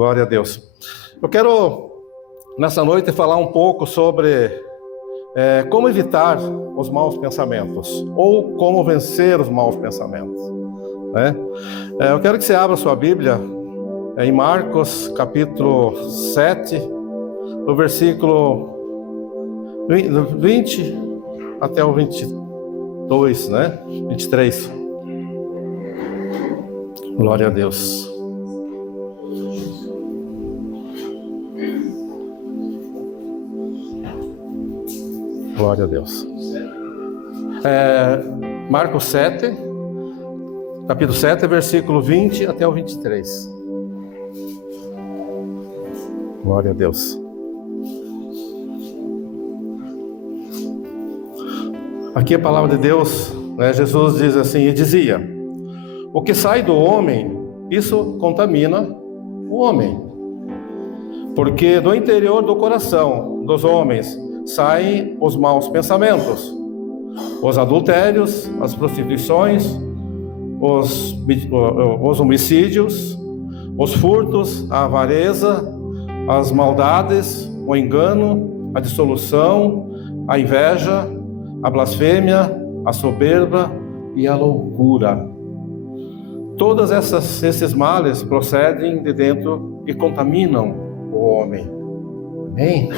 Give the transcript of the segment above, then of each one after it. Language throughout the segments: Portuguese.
Glória a Deus. Eu quero, nessa noite, falar um pouco sobre como evitar os maus pensamentos, ou como vencer os maus pensamentos, né? Eu quero que você abra sua Bíblia em Marcos, capítulo 7, do versículo 20 até o 22, né? 23. Glória a Deus. Glória a Deus. Marcos 7, capítulo 7, versículo 20 até o 23. Glória a Deus. Aqui a palavra de Deus, né, Jesus diz assim, e dizia: o que sai do homem, isso contamina o homem. Porque do interior do coração dos homens saem os maus pensamentos, os adultérios, as prostituições, os homicídios, os furtos, a avareza, as maldades, o engano, a dissolução, a inveja, a blasfêmia, a soberba e a loucura. Todos esses males procedem de dentro e contaminam o homem. Amém?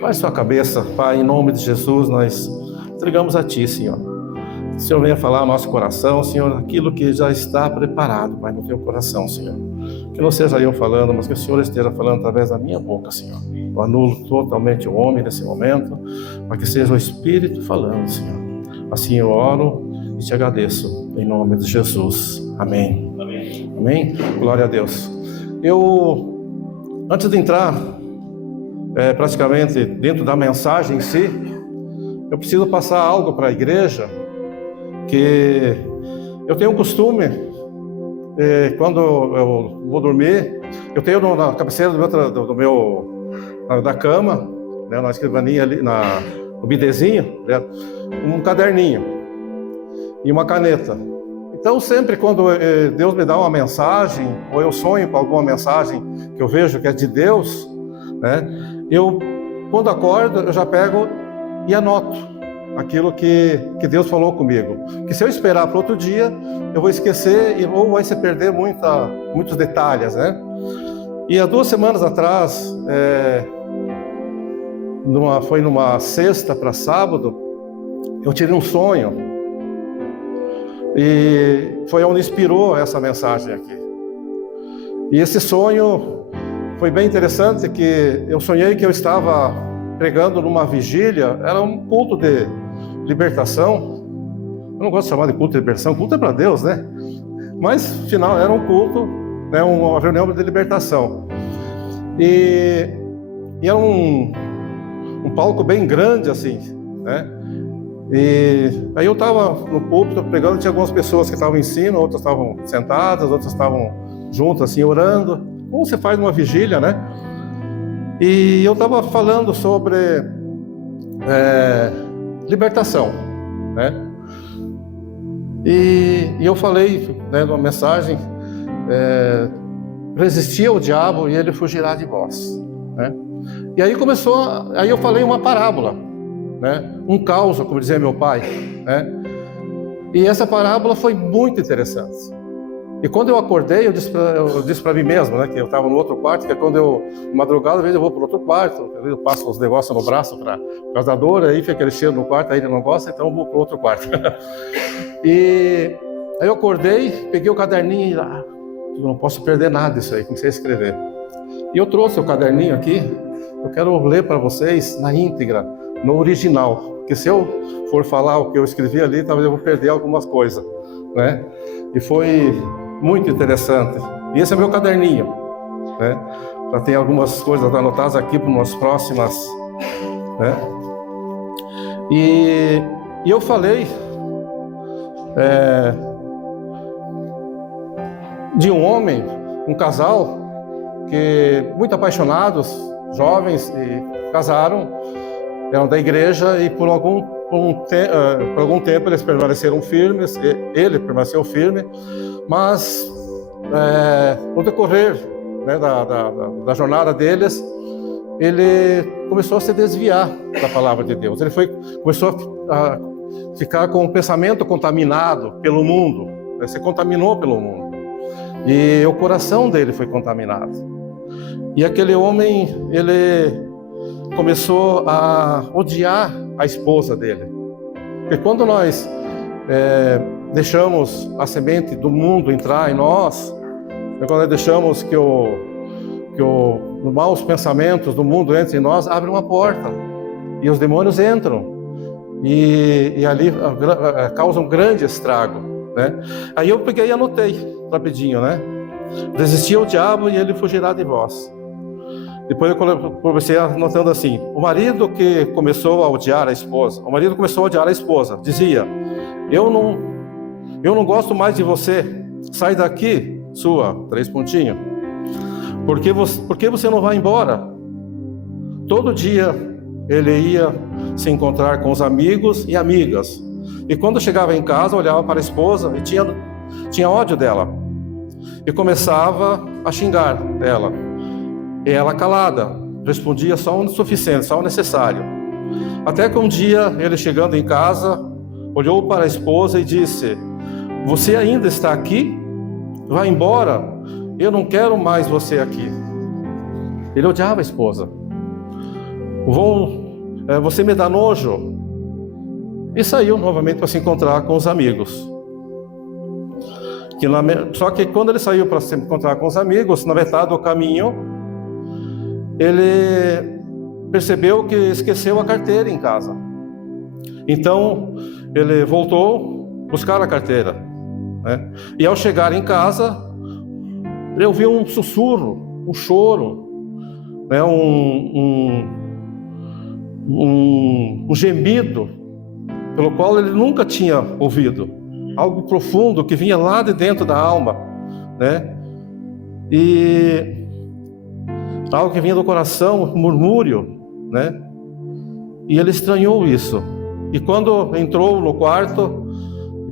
Baixe sua cabeça, Pai, em nome de Jesus, nós entregamos a Ti, Senhor. Que o Senhor venha falar ao nosso coração, Senhor, aquilo que já está preparado, Pai, no Teu coração, Senhor. Que não seja eu falando, mas que o Senhor esteja falando através da minha boca, Senhor. Eu anulo totalmente o homem nesse momento, para que seja o Espírito falando, Senhor. Assim eu oro e Te agradeço, em nome de Jesus. Amém. Amém. Amém? Glória a Deus. Antes de entrar praticamente dentro da mensagem em si, eu preciso passar algo para a igreja, que eu tenho um costume, quando eu vou dormir, eu tenho na cabeceira da cama, né, na escrivaninha ali, no bidezinho, né, um caderninho e uma caneta. Então sempre quando Deus me dá uma mensagem, ou eu sonho com alguma mensagem que eu vejo que é de Deus, né, quando acordo, eu já pego e anoto aquilo que Deus falou comigo. Que se eu esperar para outro dia, eu vou esquecer ou vai se perder muitos detalhes, né? E há 2 semanas atrás, foi numa sexta para sábado, eu tive um sonho. E foi onde inspirou essa mensagem aqui. E esse sonho foi bem interessante, que eu sonhei que eu estava pregando numa vigília, era um culto de libertação. Eu não gosto de chamar de culto de libertação, culto é para Deus, né? Mas, afinal, era um culto, né, uma reunião de libertação. E era um palco bem grande, assim, né? E aí eu estava no púlpito pregando, tinha algumas pessoas que estavam em cima, outras estavam sentadas, outras estavam juntas, assim, orando. Como você faz uma vigília, né? E eu estava falando sobre libertação, né? E eu falei, né, numa mensagem, resistir ao diabo e ele fugirá de vós, né? E aí aí eu falei uma parábola, né? Um caos, como dizia meu pai, né? E essa parábola foi muito interessante. E quando eu acordei, eu disse para mim mesmo, né, que eu estava no outro quarto, que é quando de madrugada, às vezes eu vou para o outro quarto, às vezes eu passo os negócios no braço por causa da dor, aí fica aquele cheiro no quarto, aí ele não gosta, então eu vou para o outro quarto. E aí eu acordei, peguei o caderninho e não posso perder nada disso aí, comecei a escrever. E eu trouxe o caderninho aqui, eu quero ler para vocês na íntegra, no original, porque se eu for falar o que eu escrevi ali, talvez eu vou perder algumas coisas, né? E foi muito interessante. E esse é meu caderninho, né? Já tem algumas coisas anotadas aqui para umas próximas, né? E eu falei de um homem, um casal, que muito apaixonados, jovens, e casaram, eram da igreja, e por algum tempo eles permaneceram firmes, ele permaneceu firme, mas no decorrer né, da jornada deles, ele começou a se desviar da palavra de Deus. Ele começou a ficar com o pensamento contaminado pelo mundo, né, se contaminou pelo mundo. E o coração dele foi contaminado. E aquele homem, ele começou a odiar a esposa dele. Porque quando nós deixamos a semente do mundo entrar em nós, quando nós deixamos que os maus pensamentos do mundo entrem em nós, abre uma porta e os demônios entram e ali causam um grande estrago, né? Aí eu peguei e anotei rapidinho, né? Resistir ao diabo e ele fugirá de vós. Depois eu comecei anotando assim: o marido que começou a odiar a esposa, dizia: eu não gosto mais de você, sai daqui, sua, 3 pontinhos. Por que você não vai embora? Todo dia ele ia se encontrar com os amigos e amigas. E quando chegava em casa, olhava para a esposa e tinha ódio dela. E começava a xingar ela. E ela calada, respondia só o suficiente, só o necessário. Até que um dia, ele chegando em casa, olhou para a esposa e disse: você ainda está aqui? Vai embora, eu não quero mais você aqui. Ele odiava a esposa. Você me dá nojo. E saiu novamente para se encontrar com os amigos. Só que quando ele saiu para se encontrar com os amigos, na metade do caminho, ele percebeu que esqueceu a carteira em casa. Então, ele voltou buscar a carteira, né? E ao chegar em casa, ele ouviu um sussurro, um choro, né? um gemido, pelo qual ele nunca tinha ouvido. Algo profundo que vinha lá de dentro da alma, né? E algo que vinha do coração, um murmúrio, né? E ele estranhou isso. E quando entrou no quarto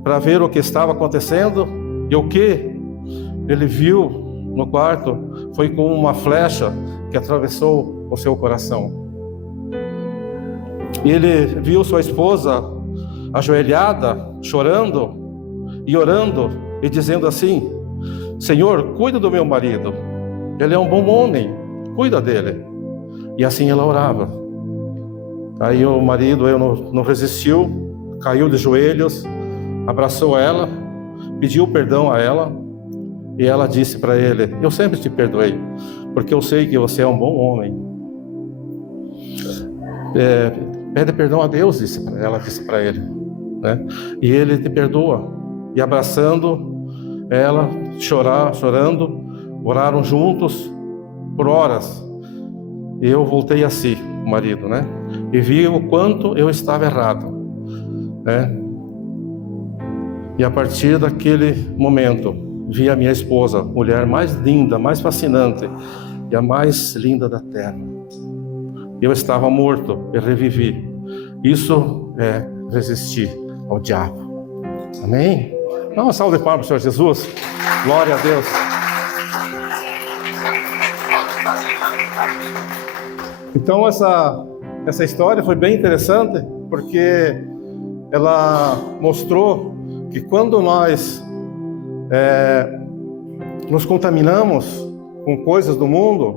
para ver o que estava acontecendo, e o que ele viu no quarto foi como uma flecha que atravessou o seu coração. E ele viu sua esposa ajoelhada, chorando e orando e dizendo assim: Senhor, cuida do meu marido, ele é um bom homem, cuida dele. E assim ela orava. Aí o marido não resistiu, caiu de joelhos, abraçou ela, pediu perdão a ela, e ela disse para ele: eu sempre te perdoei, porque eu sei que você é um bom homem. Pede perdão a Deus, ela disse para ele, né? E ele te perdoa. E abraçando ela, chorando, oraram juntos por horas. E eu voltei a si, o marido, né? E vi o quanto eu estava errado, né? E a partir daquele momento, vi a minha esposa, mulher mais linda, mais fascinante e a mais linda da terra. Eu estava morto e revivi. Isso é resistir ao diabo. Amém? Dá uma salva de palmas para o Senhor Jesus. Glória a Deus. Então essa história foi bem interessante, porque ela mostrou que quando nós nos contaminamos com coisas do mundo,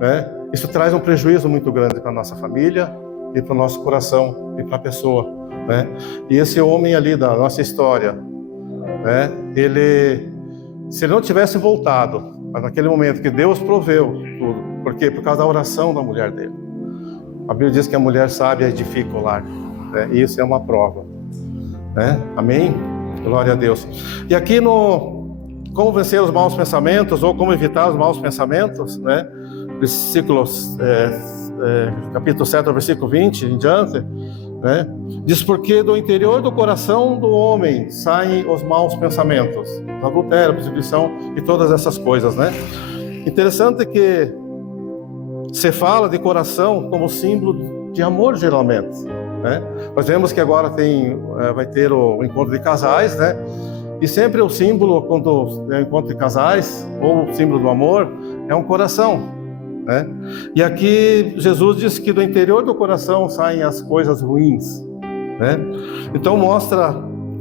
né, isso traz um prejuízo muito grande para a nossa família e para o nosso coração e para a pessoa, né? E esse homem ali da nossa história, né, se ele não tivesse voltado naquele momento que Deus proveu tudo, porque por causa da oração da mulher dele. A Bíblia diz que a mulher sábia edifica o lar, né? E isso é uma prova, né? Amém? Glória a Deus. E aqui no como vencer os maus pensamentos ou como evitar os maus pensamentos, né? Versículos, capítulo 7, versículo 20 em diante, né? Diz: porque do interior do coração do homem saem os maus pensamentos, adultério, prostituição e todas essas coisas, né? Interessante que se fala de coração como símbolo de amor, geralmente, né? Nós vemos que agora vai ter o encontro de casais, né? E sempre o símbolo, quando é o encontro de casais, ou o símbolo do amor, é um coração, né? E aqui Jesus diz que do interior do coração saem as coisas ruins, né? Então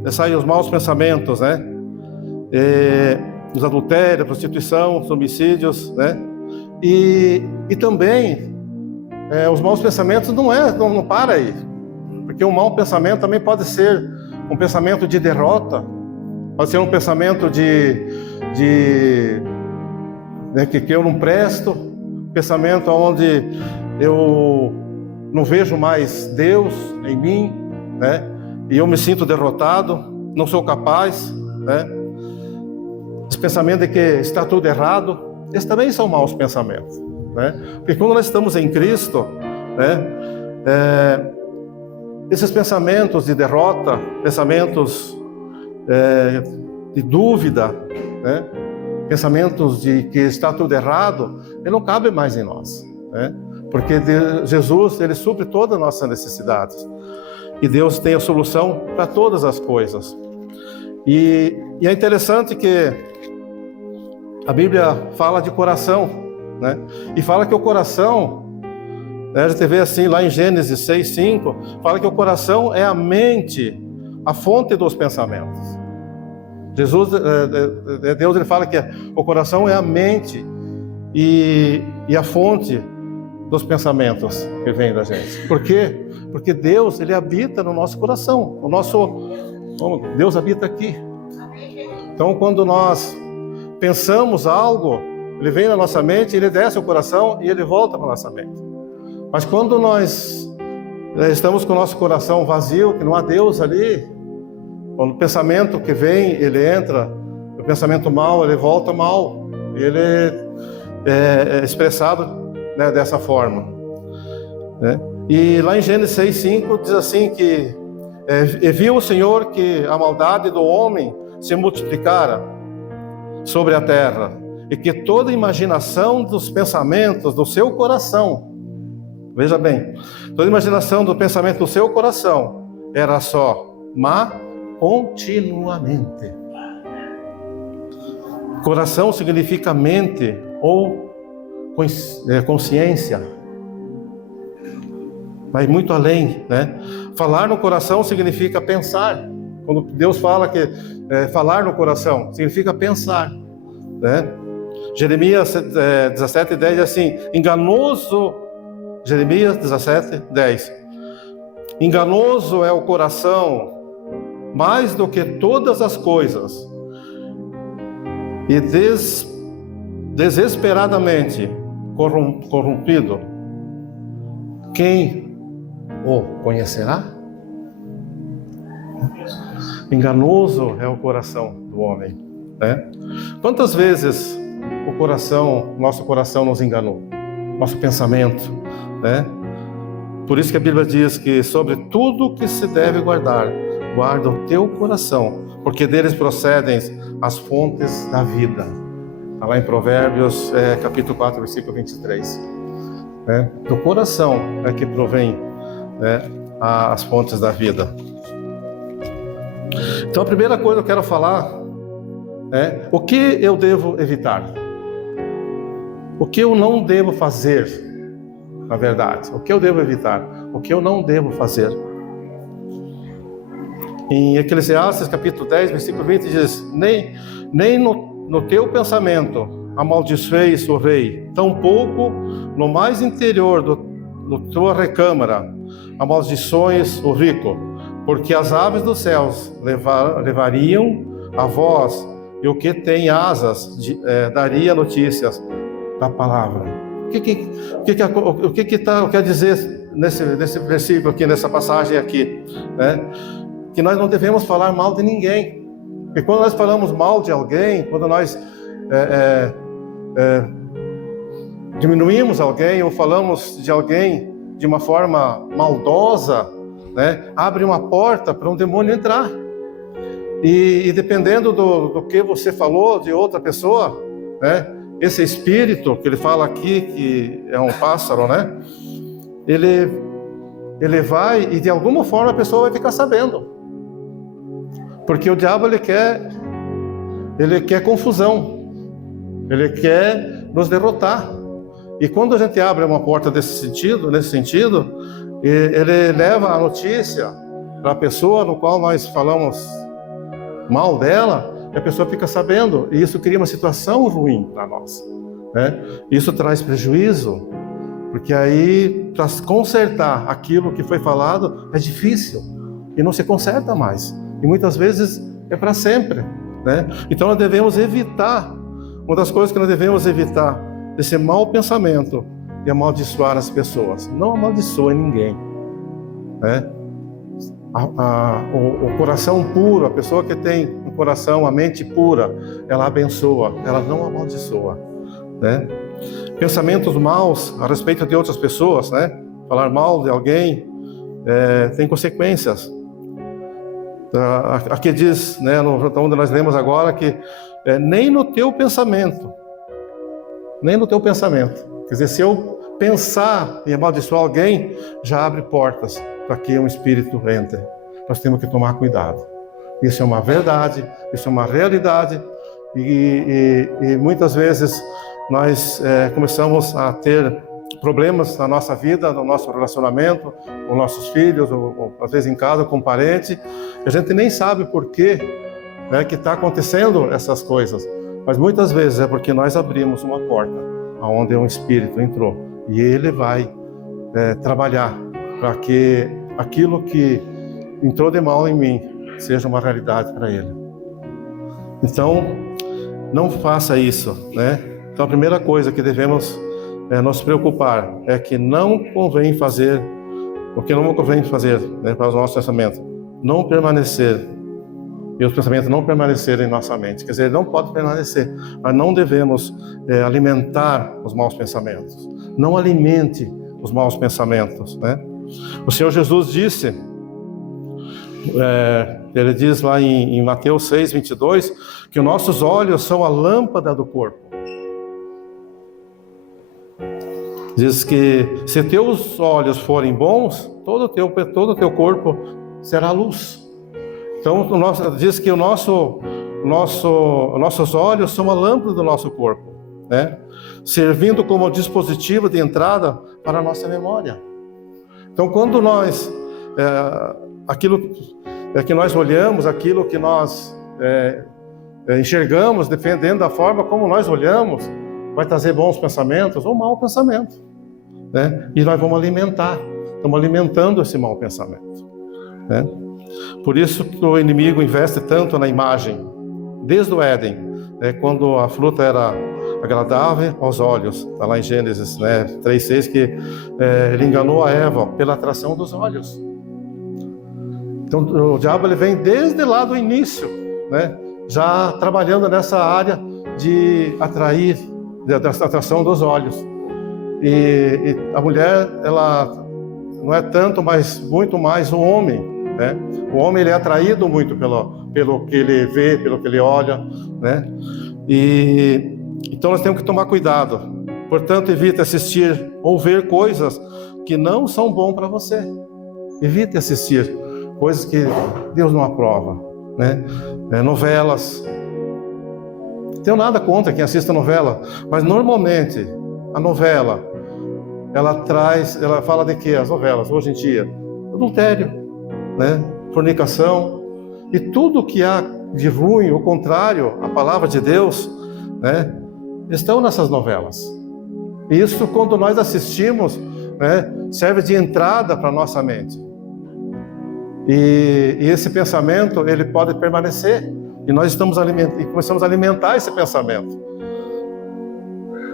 saem os maus pensamentos, né? Os adultérios, a prostituição, os homicídios, né? E também os maus pensamentos não para aí, porque um mau pensamento também pode ser um pensamento de derrota, pode ser um pensamento né, que eu não presto, pensamento onde eu não vejo mais Deus em mim, né? E eu me sinto derrotado, não sou capaz, né? Esse pensamento de que está tudo errado, esses também são maus pensamentos, né? Porque quando nós estamos em Cristo, né, esses pensamentos de derrota, pensamentos de dúvida, né, pensamentos de que está tudo errado, ele não cabe mais em nós, né? Porque Jesus, ele supre todas as nossas necessidades. E Deus tem a solução para todas as coisas. E é interessante que a Bíblia fala de coração, né? E fala que o coração, né, a gente vê assim lá em Gênesis 6:5, fala que o coração é a mente, a fonte dos pensamentos. Deus, ele fala que o coração é a mente e a fonte dos pensamentos que vem da gente. Por quê? Porque Deus, ele habita no nosso coração. Deus habita aqui. Então, quando nós pensamos algo, ele vem na nossa mente, ele desce ao coração e ele volta para a nossa mente. Mas quando nós estamos com o nosso coração vazio, que não há Deus ali, quando o pensamento que vem, ele entra, o pensamento mal, ele volta mal. Ele é expressado, né, dessa forma, né? E lá em Gênesis 6:5 diz assim que e viu o Senhor que a maldade do homem se multiplicara sobre a terra, e que toda imaginação dos pensamentos do seu coração, veja bem, toda imaginação do pensamento do seu coração era só má continuamente. Coração significa mente ou consciência. Vai muito além, né? Falar no coração significa pensar. Quando Deus fala que falar no coração significa pensar, né? Jeremias 17:10 diz assim: enganoso, Jeremias 17:10, enganoso é o coração mais do que todas as coisas, e desesperadamente corrompido, quem o conhecerá? Enganoso é o coração do homem, né? Quantas vezes nosso coração nos enganou, nosso pensamento, né? Por isso que a Bíblia diz que sobre tudo que se deve guarda o teu coração, porque deles procedem as fontes da vida. Está lá em Provérbios, capítulo 4, versículo 23. Né? Do coração é que provém, né, as fontes da vida. Então a primeira coisa que eu quero falar é o que eu devo evitar. O que eu não devo fazer, na verdade. O que eu devo evitar. O que eu não devo fazer. Em Eclesiastes capítulo 10, versículo 20 diz: nem no teu pensamento amaldiçoeis o rei, tampouco no mais interior da tua recâmara amaldiçoes o rico, porque as aves dos céus levariam a voz, e o que tem asas daria notícias da palavra. O que quer dizer nesse versículo aqui, nessa passagem aqui, né? Que nós não devemos falar mal de ninguém. Porque quando nós falamos mal de alguém, quando nós diminuímos alguém ou falamos de alguém de uma forma maldosa, né, abre uma porta para um demônio entrar. E dependendo do que você falou de outra pessoa, né, esse espírito que ele fala aqui, que é um pássaro, né, ele vai, e de alguma forma a pessoa vai ficar sabendo. Porque o diabo ele quer confusão, ele quer nos derrotar. E quando a gente abre uma porta nesse sentido, ele leva a notícia para a pessoa no qual nós falamos mal dela, e a pessoa fica sabendo, e isso cria uma situação ruim para nós, né? Isso traz prejuízo, porque aí para consertar aquilo que foi falado é difícil e não se conserta mais, e muitas vezes é para sempre, né? Então nós devemos evitar, uma das coisas que nós devemos evitar, esse mau pensamento e amaldiçoar as pessoas. Não amaldiçoe ninguém, né? O coração puro, a pessoa que tem um coração, a mente pura, ela abençoa, ela não amaldiçoa, né? Pensamentos maus a respeito de outras pessoas, né? Falar mal de alguém tem consequências. Aqui diz, né, onde nós lemos agora, que nem no teu pensamento, quer dizer, se eu pensar em amaldiçoar alguém, já abre portas para que um espírito entre. Nós temos que tomar cuidado. Isso é uma verdade, isso é uma realidade, e muitas vezes nós começamos a ter problemas na nossa vida, no nosso relacionamento, com nossos filhos, ou às vezes em casa com um parente, e a gente nem sabe por quê, né, que está acontecendo essas coisas, mas muitas vezes é porque nós abrimos uma porta onde um espírito entrou, e ele vai trabalhar para que aquilo que entrou de mal em mim seja uma realidade para ele. Então, não faça isso, né? Então, a primeira coisa que devemos nos preocupar é que não convém fazer o que não convém fazer, né, para os nossos pensamentos. Não permanecer, e os pensamentos não permanecerem em nossa mente. Quer dizer, ele não pode permanecer. Nós não devemos alimentar os maus pensamentos. Não alimente os maus pensamentos, né? O Senhor Jesus disse, ele diz lá em Mateus 6:22, que os nossos olhos são a lâmpada do corpo. Diz que se teus olhos forem bons, todo o teu corpo será luz. Então, diz que nossos olhos são a lâmpada do nosso corpo, né? Servindo como dispositivo de entrada para a nossa memória. Então, quando nós, aquilo que nós olhamos, aquilo que nós enxergamos, dependendo da forma como nós olhamos, vai trazer bons pensamentos ou mau pensamento, né? E nós vamos estamos alimentando esse mau pensamento, né? Por isso que o inimigo investe tanto na imagem, desde o Éden, né, quando a fruta era agradável aos olhos, está lá em Gênesis, né, 3:6, que ele enganou a Eva pela atração dos olhos. Então o diabo ele vem desde lá do início, né, já trabalhando nessa área de atrair, da atração dos olhos. E a mulher, ela não é tanto, mas muito mais o homem, né? O homem ele é atraído muito pelo que ele vê, pelo que ele olha, né? E então nós temos que tomar cuidado. Portanto, evite assistir ou ver coisas que não são bom para você. Evite assistir coisas que Deus não aprova, né? Novelas. Não tenho nada contra quem assista novela, mas normalmente a novela ela fala de quê? As novelas hoje em dia, adultério, né? Fornicação e tudo que há de ruim, o contrário, a palavra de Deus, né? Estão nessas novelas. E isso, quando nós assistimos, né, serve de entrada para a nossa mente. E esse pensamento, ele pode permanecer. E nós começamos a alimentar esse pensamento,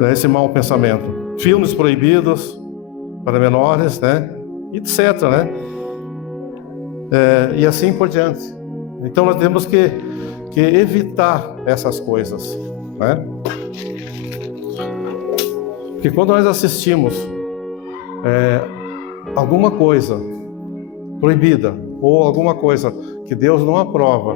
né, esse mau pensamento. Filmes proibidos para menores, né, etc., né? E assim por diante. Então nós temos que evitar essas coisas, né? Porque quando nós assistimos alguma coisa proibida ou alguma coisa que Deus não aprova,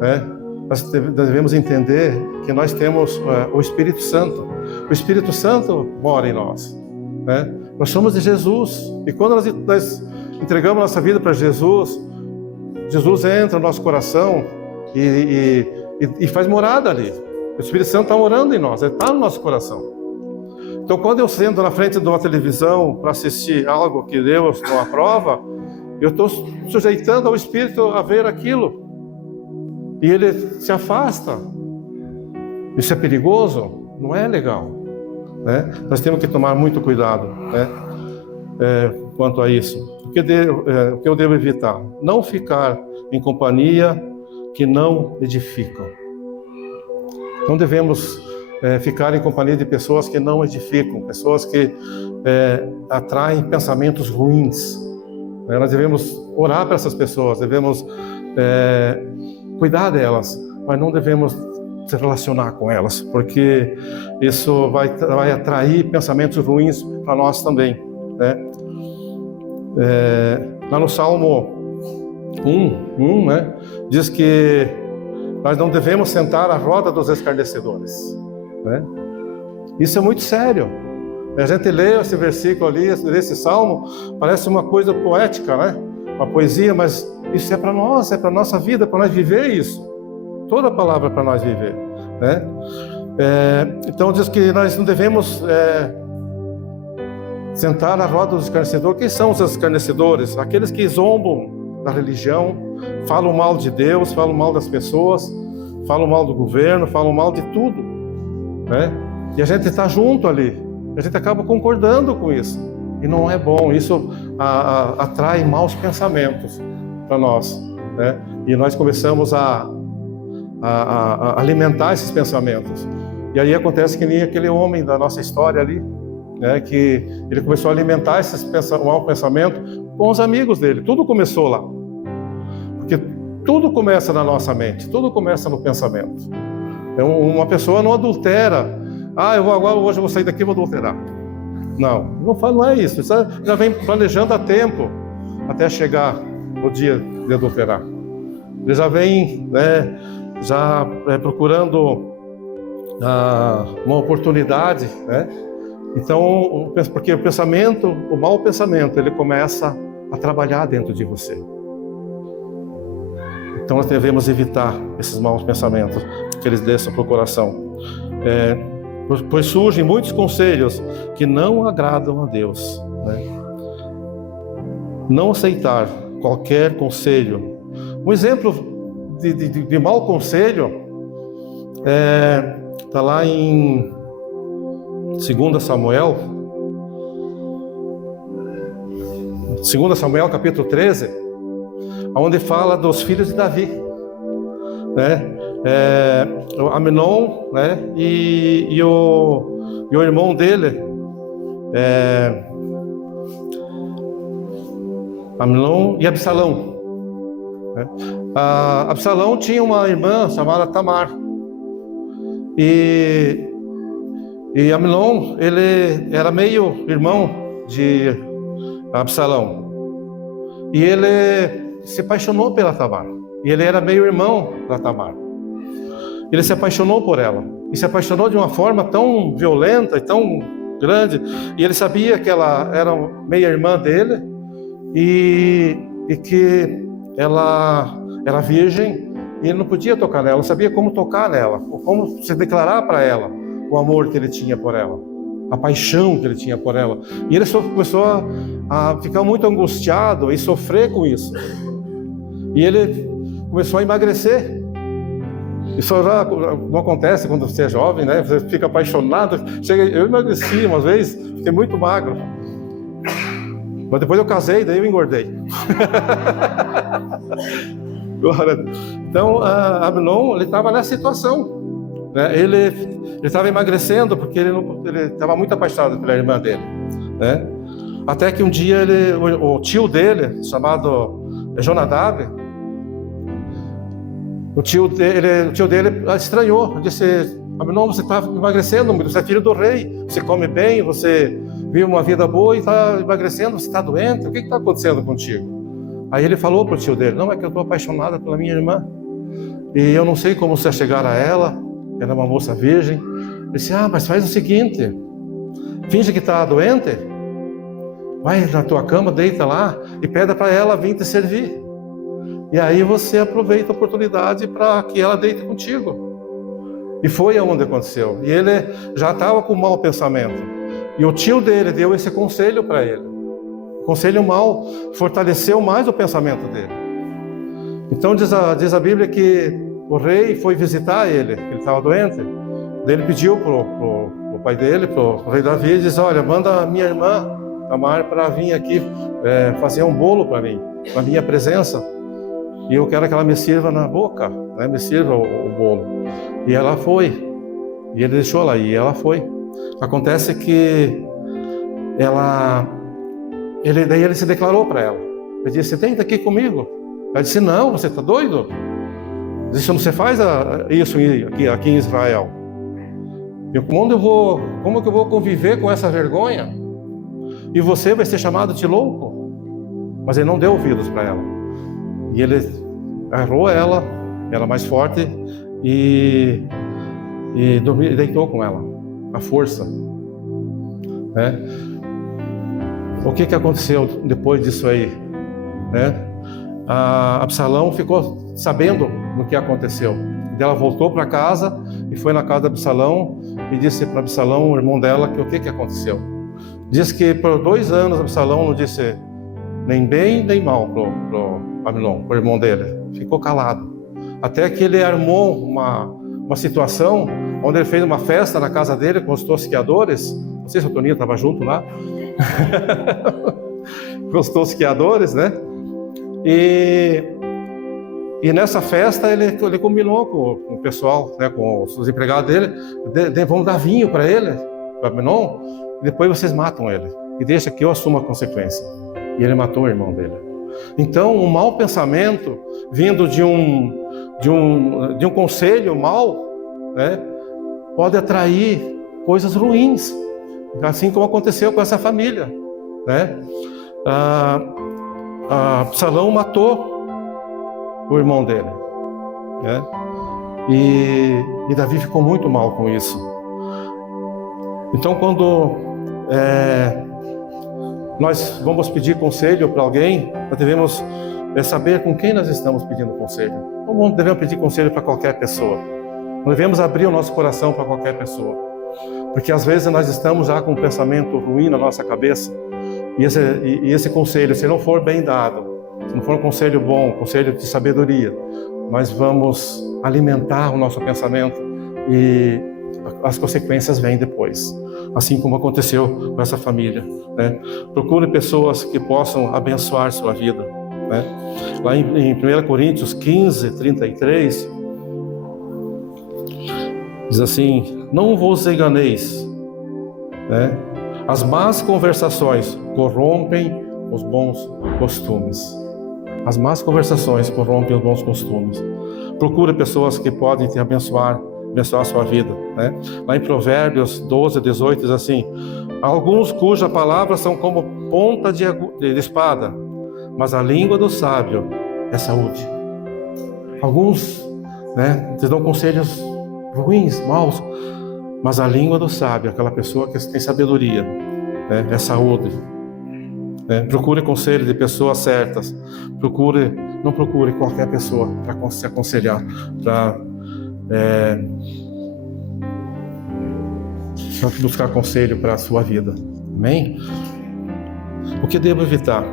né, nós devemos entender que nós temos o Espírito Santo. O Espírito Santo mora em nós, né? Nós somos de Jesus, e quando nós entregamos nossa vida para Jesus, Jesus entra no nosso coração e faz morada ali, O Espírito Santo está morando em nós, ele está no nosso coração. Então, quando eu sento na frente de uma televisão para assistir algo que Deus não aprova, eu estou sujeitando ao Espírito a ver aquilo. E ele se afasta. Isso é perigoso? Não é legal, né? Nós temos que tomar muito cuidado, né? Quanto a isso. O que eu devo evitar? Não ficar em companhia que não edificam. Não devemos ficar em companhia de pessoas que não edificam, pessoas que atraem pensamentos ruins. Nós devemos orar para essas pessoas, devemos cuidar delas, mas não devemos se relacionar com elas, porque isso vai atrair pensamentos ruins para nós também, né? Lá no Salmo 1, né, diz que nós não devemos sentar à roda dos escarnecedores, né? Isso é muito sério. A gente lê esse versículo ali, esse salmo, parece uma coisa poética, né? Uma poesia, mas isso é para nós, é para a nossa vida, para nós viver isso. Toda a palavra é para nós viver, né? Então diz que nós não devemos sentar à roda dos escarnecedores. Quem são os escarnecedores? Aqueles que zombam da religião, falam mal de Deus, falam mal das pessoas, falam mal do governo, falam mal de tudo, né? E a gente está junto ali, a gente acaba concordando com isso, e não é bom. Isso atrai maus pensamentos para nós, né? E nós começamos a alimentar esses pensamentos. E aí acontece que nem aquele homem da nossa história ali, né, que ele começou a alimentar esses mau pensamento com os amigos dele. Tudo começou lá, porque tudo começa na nossa mente, tudo começa no pensamento. Então, uma pessoa não adultera. Hoje eu vou sair daqui e vou adulterar. Não é isso. Você já vem planejando há tempo até chegar no dia de adulterar. Ele já vem, né, procurando uma oportunidade, né? Então, porque o mau pensamento, ele começa a trabalhar dentro de você. Então nós devemos evitar esses maus pensamentos, que eles desçam para o coração. Pois surgem muitos conselhos que não agradam a Deus, né? Não aceitar qualquer conselho. Um exemplo de mau conselho está lá em 2 Samuel capítulo 13, onde fala dos filhos de Davi, né? Amnon, né? E o irmão dele, Amnon e Absalão, né? Absalão tinha uma irmã chamada Tamar, e Amnon, ele era meio irmão de Absalão, e ele se apaixonou pela Tamar, e ele era meio irmão da Tamar. Ele se apaixonou por ela, e se apaixonou de uma forma tão violenta e tão grande, e ele sabia que ela era meia irmã dele, e que ela era virgem, e ele não podia tocar nela, não sabia como tocar nela, ou como se declarar para ela o amor que ele tinha por ela, a paixão que ele tinha por ela. E ele começou a ficar muito angustiado e sofrer com isso. E ele começou a emagrecer. Isso já não acontece quando você é jovem, né? Você fica apaixonado. Eu emagreci uma vez, fiquei muito magro. Mas depois eu casei, daí eu engordei. Então, Amnon, ele estava nessa situação, né? Ele estava emagrecendo porque ele estava muito apaixonado pela irmã dele, né? Até que um dia o tio dele, chamado Jonadab, o tio dele estranhou, disse: Amnon, você está emagrecendo, você é filho do rei, você come bem, você vive uma vida boa e está emagrecendo, você está doente, o que está acontecendo contigo? Aí ele falou para o tio dele: não, é que eu estou apaixonada pela minha irmã, e eu não sei como você chegar a ela, ela é uma moça virgem. Ele disse: mas faz o seguinte, finge que está doente, vai na tua cama, deita lá e pede para ela vir te servir. E aí você aproveita a oportunidade para que ela deite contigo. E foi aonde aconteceu. E ele já estava com mau pensamento. E o tio dele deu esse conselho para ele. O conselho mau fortaleceu mais o pensamento dele. Então diz a Bíblia que o rei foi visitar ele estava doente. Daí ele pediu pro pai dele, pro rei Davi, e disse: olha, manda a minha irmã Tamar para vir aqui fazer um bolo para mim, na minha presença. E eu quero que ela me sirva na boca, né? Me sirva o bolo. E ela foi. E ele deixou ela ir, e ela foi. Acontece que daí ele se declarou para ela. Ele disse: você tem aqui comigo? Ela disse: não, você está doido? Isso não se faz isso aqui em Israel. Como que eu vou conviver com essa vergonha? E você vai ser chamado de louco? Mas ele não deu ouvidos para ela. E ele agarrou ela mais forte, e deitou com ela, à força. Né? O que aconteceu depois disso aí? Né? Absalão ficou sabendo do que aconteceu. Ela voltou para casa e foi na casa de Absalão e disse para Absalão, o irmão dela, que o que aconteceu. Diz que por 2 anos Absalão não disse nem bem nem mal pro Amilom, o irmão dele. Ficou calado. Até que ele armou uma situação onde ele fez uma festa na casa dele com os tosqueadores. Não sei se o Toninho estava junto lá. Com os tosqueadores, né? E nessa festa ele combinou com o pessoal, né, com os empregados dele, vamos dar vinho para ele, para Amilom, e depois vocês matam ele. E deixa que eu assuma a consequência. E ele matou o irmão dele. Então, um mau pensamento vindo de um conselho mau, né, pode atrair coisas ruins, assim como aconteceu com essa família, né? Absalão matou o irmão dele, né? E Davi ficou muito mal com isso. Então, quando nós vamos pedir conselho para alguém, nós devemos saber com quem nós estamos pedindo conselho. Não devemos pedir conselho para qualquer pessoa. Não devemos abrir o nosso coração para qualquer pessoa, porque às vezes nós estamos já com um pensamento ruim na nossa cabeça, e esse conselho, se não for bem dado, se não for um conselho bom, um conselho de sabedoria, nós vamos alimentar o nosso pensamento e as consequências vêm depois, assim como aconteceu com essa família, né? Procure pessoas que possam abençoar sua vida, né? Lá em 1 Coríntios 15, 33, diz assim: não vos enganeis, né? As más conversações corrompem os bons costumes. As más conversações corrompem os bons costumes. Procure pessoas que podem te abençoar a sua vida, né? Lá em Provérbios 12, 18 diz assim: alguns cuja palavras são como ponta de espada, mas a língua do sábio é saúde. Alguns, né, te dão conselhos ruins, maus, mas a língua do sábio, aquela pessoa que tem sabedoria, né, é saúde. Procure conselho de pessoas certas. Não procure qualquer pessoa para se aconselhar, para buscar conselho para a sua vida. Amém? O que devo evitar?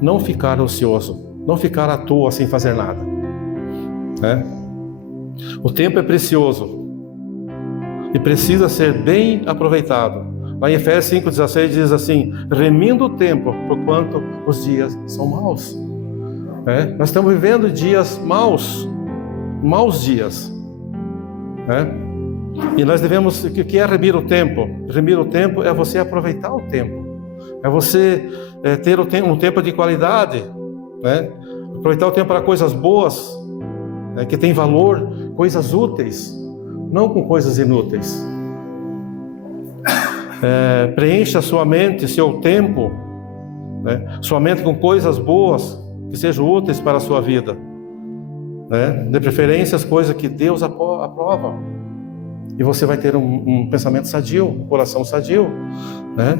Não ficar ocioso, não ficar à toa sem fazer nada, né? O tempo é precioso e precisa ser bem aproveitado. Lá em Efésios 5,16 diz assim: remindo o tempo, porquanto os dias são maus. Nós estamos vivendo dias maus dias, né? E nós devemos, o que é remir o tempo? Remir o tempo é você aproveitar o tempo, é você ter um tempo de qualidade, né? Aproveitar o tempo para coisas boas, né, que tem valor, coisas úteis, não com coisas inúteis. Preencha sua mente, seu tempo, né? Sua mente com coisas boas que sejam úteis para a sua vida, né? De preferência as coisas que Deus aprova, e você vai ter um pensamento sadio, um coração sadio, né?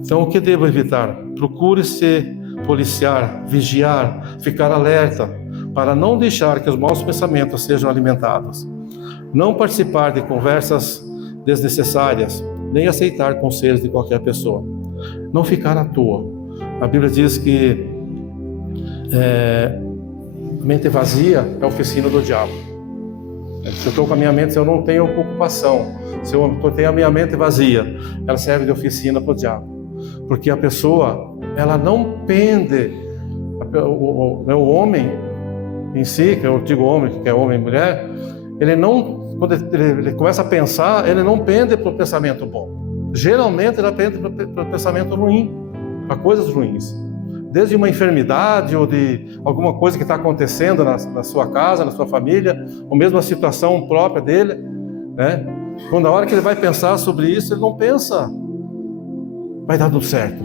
Então, o que devo evitar? Procure se policiar, vigiar, ficar alerta, para não deixar que os maus pensamentos sejam alimentados. Não participar de conversas desnecessárias, nem aceitar conselhos de qualquer pessoa. Não ficar à toa. A Bíblia diz que mente vazia é a oficina do diabo. Se eu estou com a minha mente, se eu não tenho ocupação, se eu tenho a minha mente vazia, ela serve de oficina para o diabo. Porque a pessoa, ela não pende, o homem em si, que eu digo homem, que é homem e mulher, ele não, quando ele começa a pensar, ele não pende para o pensamento bom. Geralmente ele pende para o pensamento ruim, para coisas ruins. Desde uma enfermidade ou de alguma coisa que está acontecendo na sua casa, na sua família, ou mesmo a situação própria dele, né? Quando a hora que ele vai pensar sobre isso, ele não pensa, vai dar tudo certo,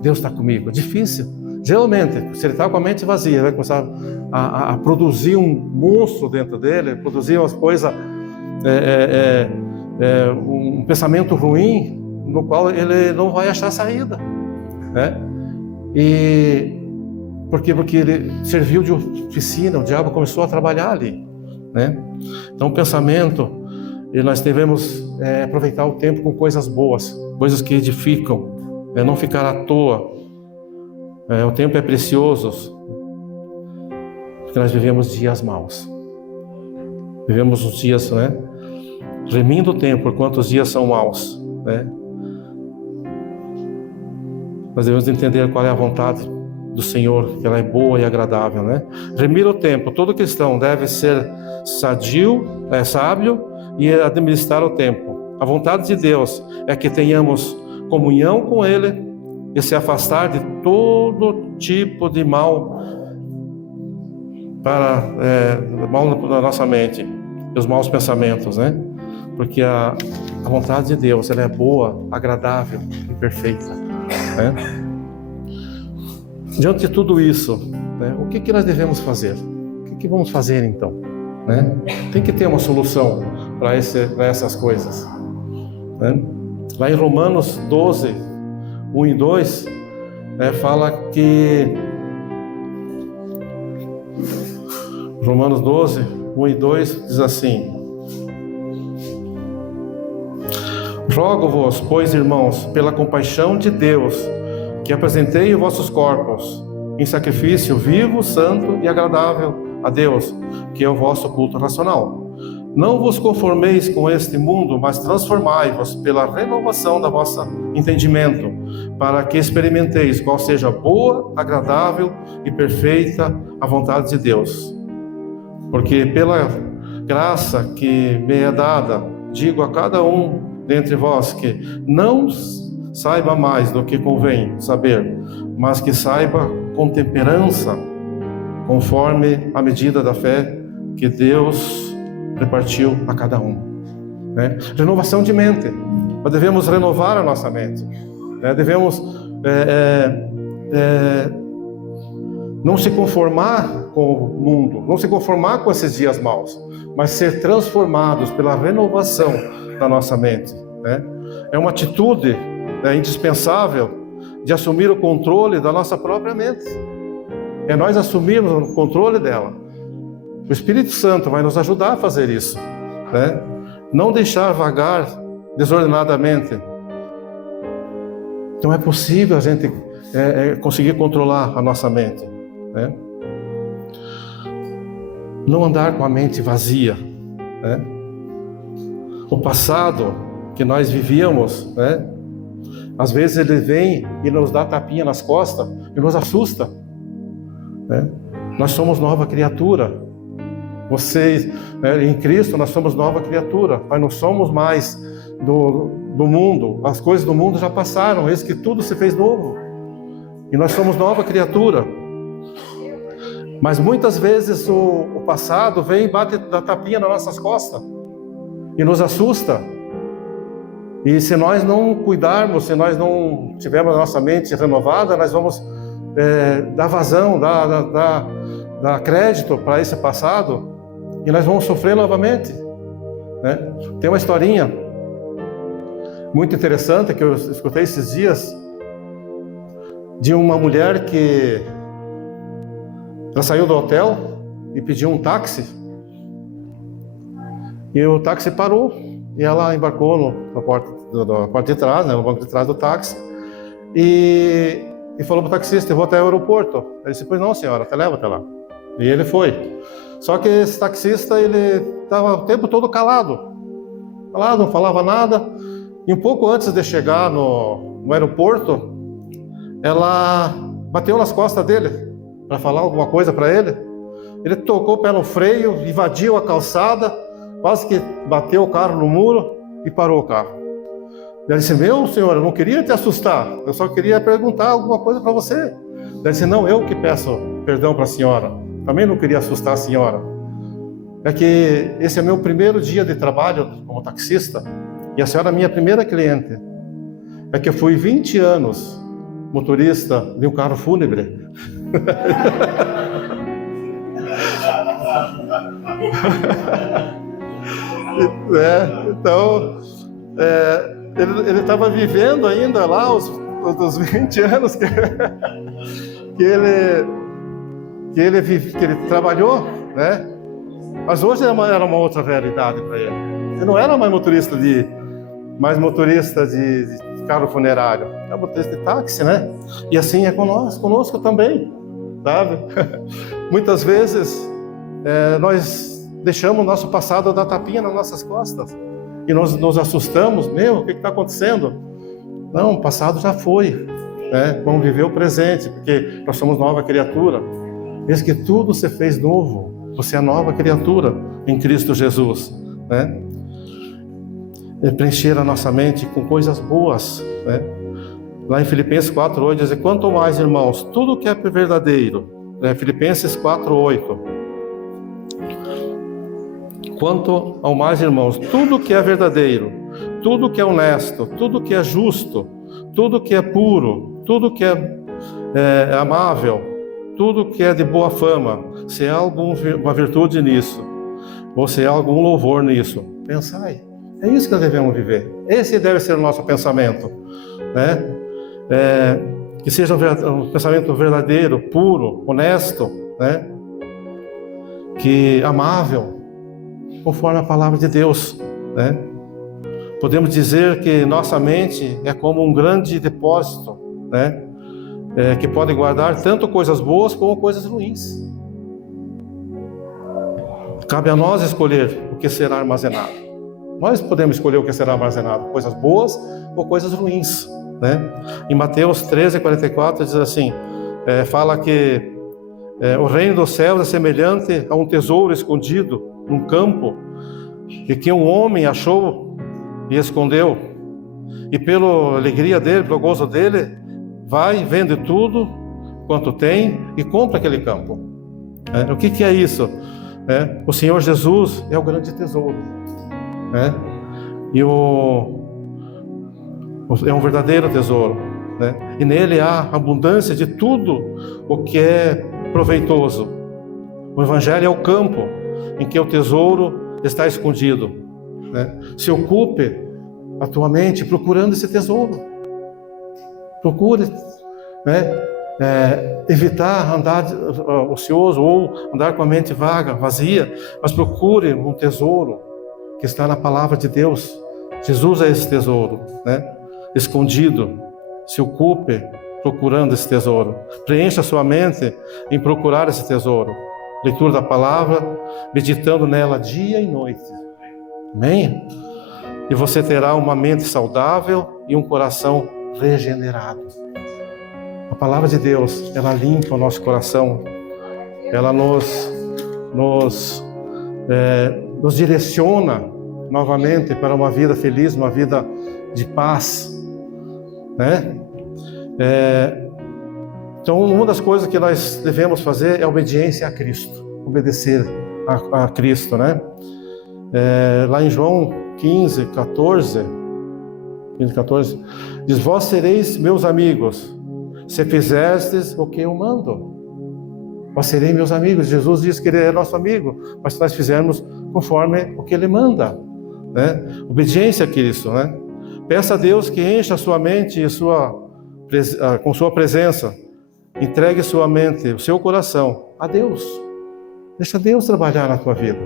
Deus está comigo. É difícil. Geralmente, se ele está com a mente vazia, ele vai começar a produzir um monstro dentro dele, produzir umas coisas, um pensamento ruim, no qual ele não vai achar saída, né? E porque ele serviu de oficina, o diabo começou a trabalhar ali, né? Então, o pensamento, e nós devemos aproveitar o tempo com coisas boas, coisas que edificam, não ficar à toa. O tempo é precioso, porque nós vivemos dias maus. Vivemos os dias, né? Remindo o tempo, enquanto os dias são maus, né? Nós devemos entender qual é a vontade do Senhor, que ela é boa e agradável, né? Remir o tempo. Todo cristão deve ser sábio e administrar o tempo. A vontade de Deus é que tenhamos comunhão com Ele e se afastar de todo tipo de mal mal na nossa mente, os maus pensamentos, né? Porque a vontade de Deus, ela é boa, agradável e perfeita, né? Diante de tudo isso, né, o que nós devemos fazer? O que vamos fazer então? Né? Tem que ter uma solução para essas coisas, né? Lá em Romanos 12, 1 e 2, fala que Romanos 12, 1 e 2 diz assim: Rogo-vos, pois, irmãos, pela compaixão de Deus, que apresentei os vossos corpos em sacrifício vivo, santo e agradável a Deus, que é o vosso culto racional. Não vos conformeis com este mundo, mas transformai-vos pela renovação da vossa entendimento, para que experimenteis qual seja boa, agradável e perfeita a vontade de Deus. Porque pela graça que me é dada, digo a cada um dentre vós que não saiba mais do que convém saber, mas que saiba com temperança, conforme a medida da fé que Deus repartiu a cada um, né? Renovação de mente. Nós devemos renovar a nossa mente, né? Devemos não se conformar com o mundo, não se conformar com esses dias maus, mas ser transformados pela renovação da nossa mente, né? É uma atitude indispensável de assumir o controle da nossa própria mente. É nós assumirmos o controle dela. O Espírito Santo vai nos ajudar a fazer isso, né? Não deixar vagar desordenadamente. Então é possível a gente conseguir controlar a nossa mente, né? Não andar com a mente vazia, né? O passado que nós vivíamos, né? Às vezes ele vem e nos dá tapinha nas costas e nos assusta, né? Nós somos nova criatura. Vocês, em Cristo, nós somos nova criatura. Nós não somos mais do mundo. As coisas do mundo já passaram. Eis que tudo se fez novo. E nós somos nova criatura. Mas muitas vezes o passado vem e bate da tapinha nas nossas costas e nos assusta. E se nós não cuidarmos, se nós não tivermos a nossa mente renovada, nós vamos dar vazão, dar crédito para esse passado, e nós vamos sofrer novamente, né? Tem uma historinha muito interessante que eu escutei esses dias, de uma mulher que ela saiu do hotel e pediu um táxi, E o táxi parou, e ela embarcou na porta de trás, né, no banco de trás do táxi, e falou para o taxista: eu vou até o aeroporto. Ele disse: pois não, senhora, até leva até lá. E ele foi. Só que esse taxista, ele estava o tempo todo calado, não falava nada. E um pouco antes de chegar no aeroporto, ela bateu nas costas dele para falar alguma coisa para ele. Ele tocou o pé no freio, invadiu a calçada, quase que bateu o carro no muro e parou o carro. Ele disse: meu senhor, eu não queria te assustar, eu só queria perguntar alguma coisa para você. Ele disse: não, eu que peço perdão para a senhora, também não queria assustar a senhora. É que esse é meu primeiro dia de trabalho como taxista, e a senhora é minha primeira cliente. É que eu fui 20 anos motorista de um carro fúnebre. Então, ele estava vivendo ainda lá os 20 anos que ele trabalhou, né? Mas hoje era uma outra realidade para ele. Ele não era mais motorista de carro funerário, é motorista de táxi, né? E assim é conosco também, sabe? Muitas vezes nós deixamos o nosso passado dar tapinha nas nossas costas e nós nos assustamos. O que está acontecendo? Não, o passado já foi, né? Vamos viver o presente, porque nós somos nova criatura. Eis que tudo se fez novo. Você é nova criatura em Cristo Jesus, né? Preencher a nossa mente com coisas boas, né? Lá em Filipenses 4:8 diz: quanto mais, irmãos, tudo que é verdadeiro, né? Filipenses 4:8. Quanto ao mais, irmãos, tudo que é verdadeiro, tudo que é honesto, tudo que é justo, tudo que é puro, tudo que é amável, tudo que é de boa fama, se há alguma virtude nisso, ou se há algum louvor nisso, pensai. É isso que nós devemos viver. Esse deve ser o nosso pensamento, né? Que seja um pensamento verdadeiro, puro, honesto, né? Que amável, conforme a palavra de Deus, né? Podemos dizer que nossa mente é como um grande depósito, né? Que pode guardar tanto coisas boas como coisas ruins. Cabe a nós escolher o que será armazenado. Nós podemos escolher o que será armazenado, coisas boas ou coisas ruins, né? Em Mateus 13:44 diz assim, fala que o reino dos céus é semelhante a um tesouro escondido num campo, e que um homem achou e escondeu, e pela alegria dele, pelo gozo dele, vai, vende tudo quanto tem e compra aquele campo. O que é isso? O Senhor Jesus é o grande tesouro, né? E é um verdadeiro tesouro, né? E nele há abundância de tudo o que é proveitoso. O Evangelho é o campo em que o tesouro está escondido, né? Se ocupe a tua mente procurando esse tesouro. Procure, né? Evitar andar ocioso ou andar com a mente vaga, vazia, mas procure um tesouro que está na palavra de Deus. Jesus é esse tesouro, né? Escondido. Se ocupe procurando esse tesouro. Preencha a sua mente em procurar esse tesouro. Leitura da palavra, meditando nela dia e noite. Amém? E você terá uma mente saudável e um coração regenerado. A palavra de Deus, ela limpa o nosso coração. Ela nos direciona novamente para uma vida feliz, uma vida de paz, né? Então, uma das coisas que nós devemos fazer é obediência a Cristo, obedecer a Cristo, né? Lá em João 15:14 diz: vós sereis meus amigos se fizestes o que eu mando. Vós sereis meus amigos. Jesus diz que Ele é nosso amigo, mas se nós fizermos conforme o que Ele manda, né? Obediência a Cristo, né? Peça a Deus que encha a sua mente com sua presença. Entregue sua mente, o seu coração a Deus. Deixa Deus trabalhar na tua vida.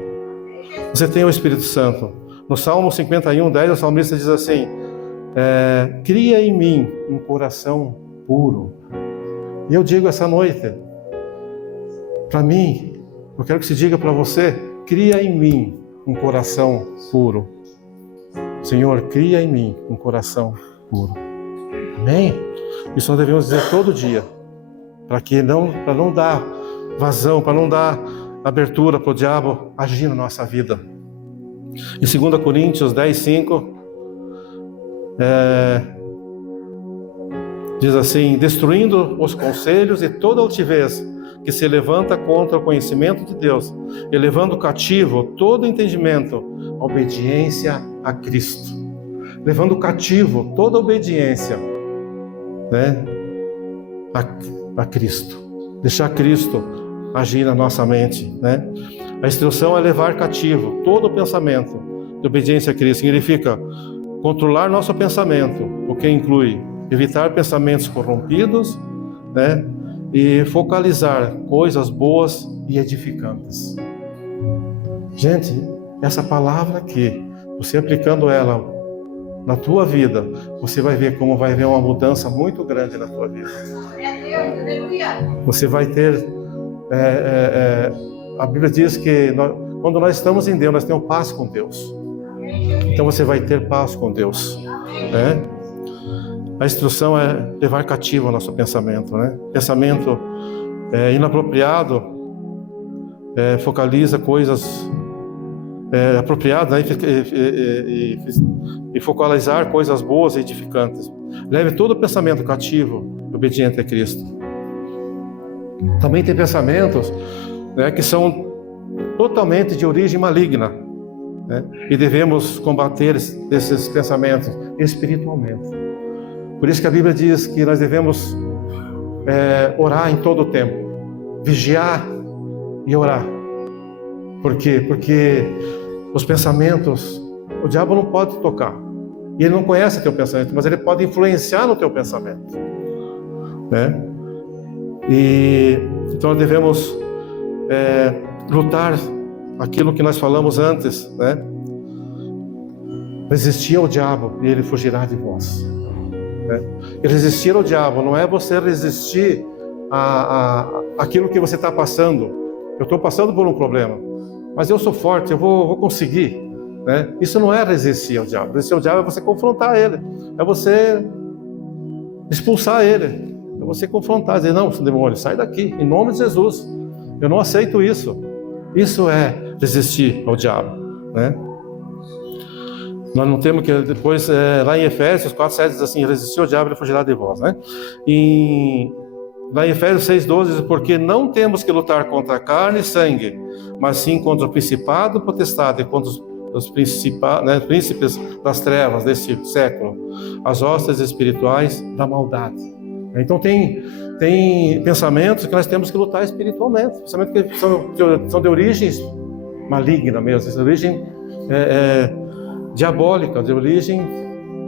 Você tem o Espírito Santo. No Salmo 51:10, o salmista diz assim: cria em mim um coração puro. E eu digo essa noite, para mim, eu quero que se diga para você: cria em mim um coração puro. Senhor, cria em mim um coração puro. Amém? Isso nós devemos dizer todo dia, para não dar vazão, para não dar abertura para o diabo agir na nossa vida. Em 2 Coríntios 10:5, diz assim: destruindo os conselhos e toda altivez que se levanta contra o conhecimento de Deus, elevando cativo todo entendimento à obediência a Cristo. Levando cativo toda obediência, né, a Cristo. Deixar Cristo agir na nossa mente, né? A instrução é levar cativo todo o pensamento de obediência a Cristo. Significa controlar nosso pensamento, o que inclui evitar pensamentos corrompidos, né? E focalizar coisas boas e edificantes. Gente, essa palavra aqui, você aplicando ela na tua vida, você vai ver como vai haver uma mudança muito grande na tua vida. Você vai ter... a Bíblia diz que quando nós estamos em Deus, nós temos paz com Deus. Então você vai ter paz com Deus, né? A instrução é levar cativo o nosso pensamento, né? Pensamento inapropriado focaliza coisas apropriadas, né? E focalizar coisas boas e edificantes. Leve todo o pensamento cativo, obediente a Cristo. Também tem pensamentos, né, que são totalmente de origem maligna, né? E devemos combater esses pensamentos espiritualmente. Por isso que a Bíblia diz que nós devemos orar em todo o tempo, vigiar e orar. Por quê? Porque os pensamentos, o diabo não pode tocar. E ele não conhece o teu pensamento, mas ele pode influenciar no teu pensamento, né? E então nós devemos lutar aquilo que nós falamos antes, né? Resistir ao diabo e ele fugirá de vós. E resistir ao diabo não é você resistir aquilo que você está passando. Eu estou passando por um problema, mas eu sou forte, eu vou conseguir, né? Isso não é resistir ao diabo. Resistir ao diabo é você confrontar ele, é você expulsar ele, é você confrontar, dizer: não, demônio, sai daqui, em nome de Jesus, eu não aceito isso. Isso é resistir ao diabo, né? Nós não temos que, depois, lá em Efésios 4:7 diz assim: resistir ao diabo e ele fugirá de vós, né? Lá em Efésios 6:12 diz: porque não temos que lutar contra carne e sangue, mas sim contra o principado, potestade, contra os príncipes das trevas deste século, as hostes espirituais da maldade. Então tem pensamentos que nós temos que lutar espiritualmente, pensamentos que são de origem maligna mesmo, de origem diabólica, de origem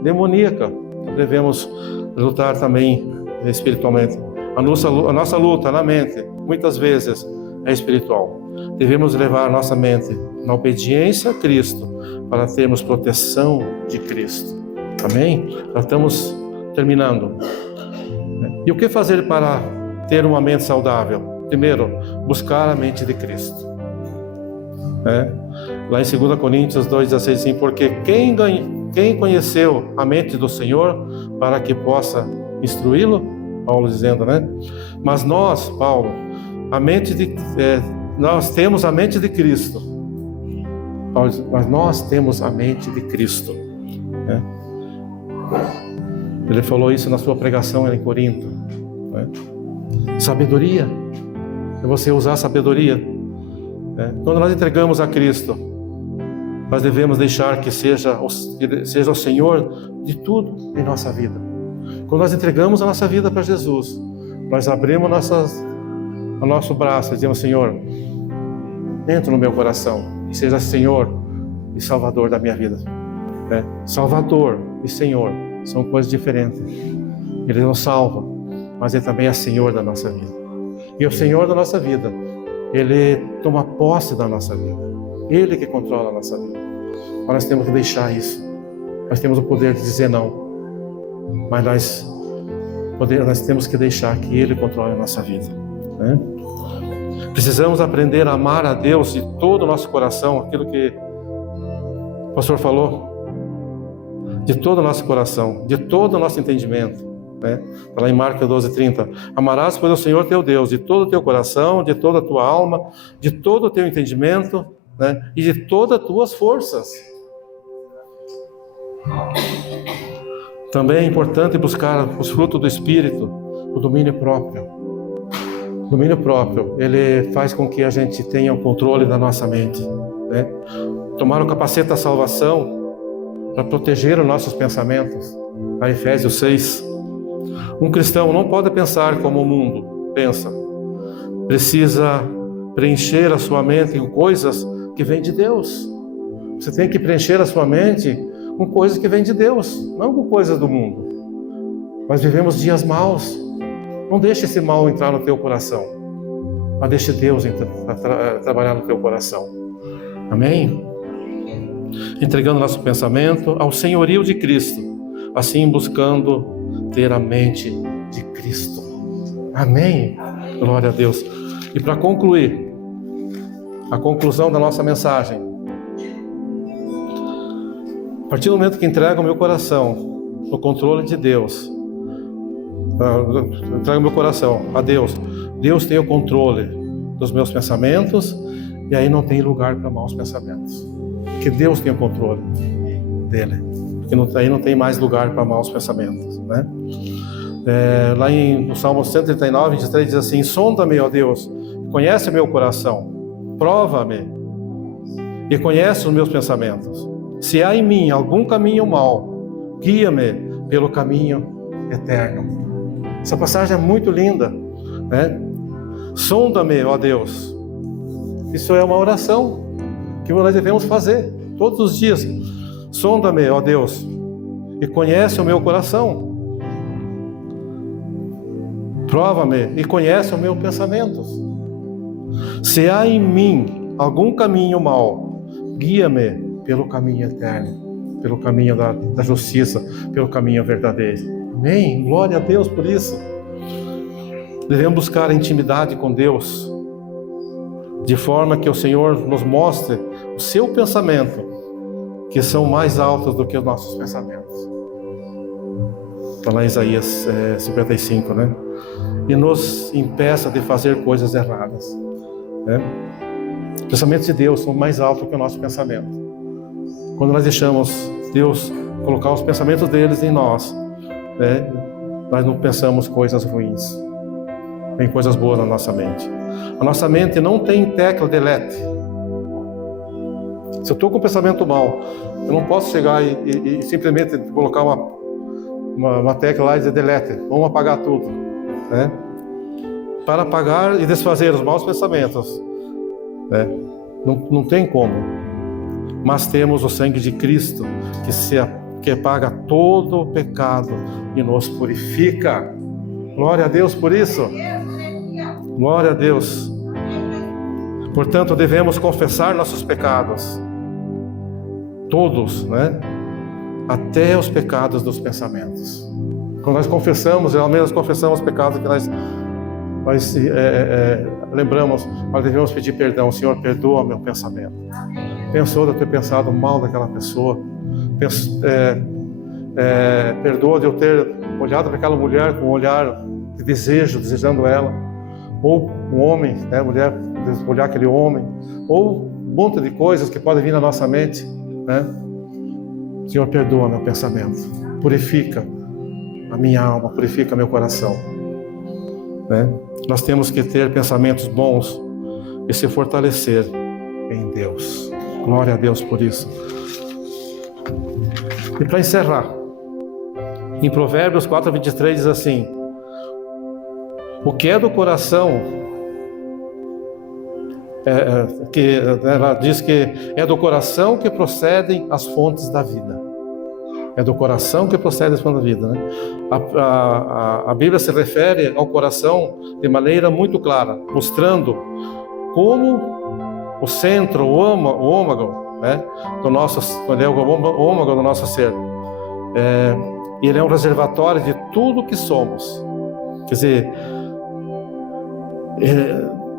demoníaca. Devemos lutar também espiritualmente. A nossa luta na mente, muitas vezes, é espiritual. Devemos levar a nossa mente na obediência a Cristo, para termos proteção de Cristo. Amém? Já estamos terminando. E o que fazer para ter uma mente saudável? Primeiro, buscar a mente de Cristo. Lá em 2 Coríntios 2:16, assim: porque quem conheceu a mente do Senhor para que instruí-lo? Paulo dizendo, né? Mas nós, Paulo, nós temos a mente de Cristo. Paulo diz: mas nós temos a mente de Cristo, né? Ele falou isso na sua pregação em Corinto, né? Sabedoria é você usar a sabedoria, né? Quando nós entregamos a Cristo, nós devemos deixar que seja o Senhor de tudo em nossa vida. Quando nós entregamos a nossa vida para Jesus, nós abrimos o nosso braço e dizemos: Senhor, entra no meu coração e seja Senhor e Salvador da minha vida, né? Salvador e Senhor são coisas diferentes. Ele nos salva, mas Ele também é Senhor da nossa vida. E o Senhor da nossa vida, Ele toma posse da nossa vida. Ele que controla a nossa vida. Mas nós temos que deixar isso. Nós temos o poder de dizer não. Mas nós temos que deixar que Ele controle a nossa vida, né? Precisamos aprender a amar a Deus de todo o nosso coração, aquilo que o pastor falou, de todo o nosso coração, de todo o nosso entendimento, né? Lá em Marcos 12:30, amarás, pois, o Senhor teu Deus de todo o teu coração, de toda a tua alma, de todo o teu entendimento, né? E de todas as tuas forças. Também é importante buscar os frutos do Espírito, o domínio próprio. O domínio próprio, ele faz com que a gente tenha o controle da nossa mente, né? Tomar o capacete da salvação para proteger os nossos pensamentos. Lá em Efésios 6. Um cristão não pode pensar como o mundo pensa. Precisa preencher a sua mente com coisas que vêm de Deus. Você tem que preencher a sua mente com coisas que vêm de Deus, não com coisas do mundo. Nós vivemos dias maus. Não deixe esse mal entrar no teu coração, mas deixe Deus trabalhar no teu coração. Amém? Entregando nosso pensamento ao senhorio de Cristo, assim buscando ter a mente de Cristo. Amém? Glória a Deus. E para concluir, a conclusão da nossa mensagem: a partir do momento que entrego o meu coração no controle de Deus, entrego o meu coração a Deus, Deus tem o controle dos meus pensamentos, e aí não tem lugar para maus pensamentos, porque Deus tem o controle dele, porque aí não tem mais lugar para maus pensamentos, né? Lá no Salmo 139, 23 diz assim: sonda-me, ó Deus, conhece o meu coração, prova-me e conhece os meus pensamentos. Se há em mim algum caminho mau, guia-me pelo caminho eterno. Essa passagem é muito linda, né? Sonda-me, ó Deus. Isso é uma oração que nós devemos fazer todos os dias. Sonda-me, ó Deus, e conhece o meu coração. Prova-me e conhece os meus pensamentos. Se há em mim algum caminho mau, guia-me pelo caminho eterno, pelo caminho da justiça, pelo caminho verdadeiro. Amém? Glória a Deus por isso. Devemos buscar a intimidade com Deus, de forma que o Senhor nos mostre o seu pensamento, que são mais altos do que os nossos pensamentos. Está lá em Isaías 55, né? E nos impeça de fazer coisas erradas, né? Os pensamentos de Deus são mais altos que o nosso pensamento. Quando nós deixamos Deus colocar os pensamentos deles em nós, né, nós não pensamos coisas ruins, tem coisas boas na nossa mente. A nossa mente não tem tecla delete. Se eu estou com um pensamento mau, eu não posso chegar e simplesmente colocar uma tecla lá e dizer delete, vamos apagar tudo, né? Para apagar e desfazer os maus pensamentos, né? Não tem como. Mas temos o sangue de Cristo que apaga todo o pecado e nos purifica. Glória a Deus por isso. Glória a Deus. Portanto, devemos confessar nossos pecados, todos, né? Até os pecados dos pensamentos. Quando nós confessamos, realmente nós confessamos os pecados que nós lembramos, nós devemos pedir perdão. Senhor, perdoa meu pensamento. Pensou de eu ter pensado mal daquela pessoa. Perdoa de eu ter olhado para aquela mulher com um olhar de desejo, desejando ela. Ou um homem, né, mulher, olhar aquele homem. Ou um monte de coisas que podem vir na nossa mente, né? Senhor, perdoa meu pensamento. Purifica a minha alma, purifica meu coração, né? Nós temos que ter pensamentos bons e se fortalecer em Deus. Glória a Deus por isso. E para encerrar, em Provérbios 4:23 diz assim: o que é do coração, ela diz que é do coração que procedem as fontes da vida. É do coração que procede as fontes da vida, né? A Bíblia se refere ao coração de maneira muito clara, mostrando como o centro, o âmago, né, do nosso, ele é o âmago do nosso ser. Ele é um reservatório de tudo que somos. Quer dizer,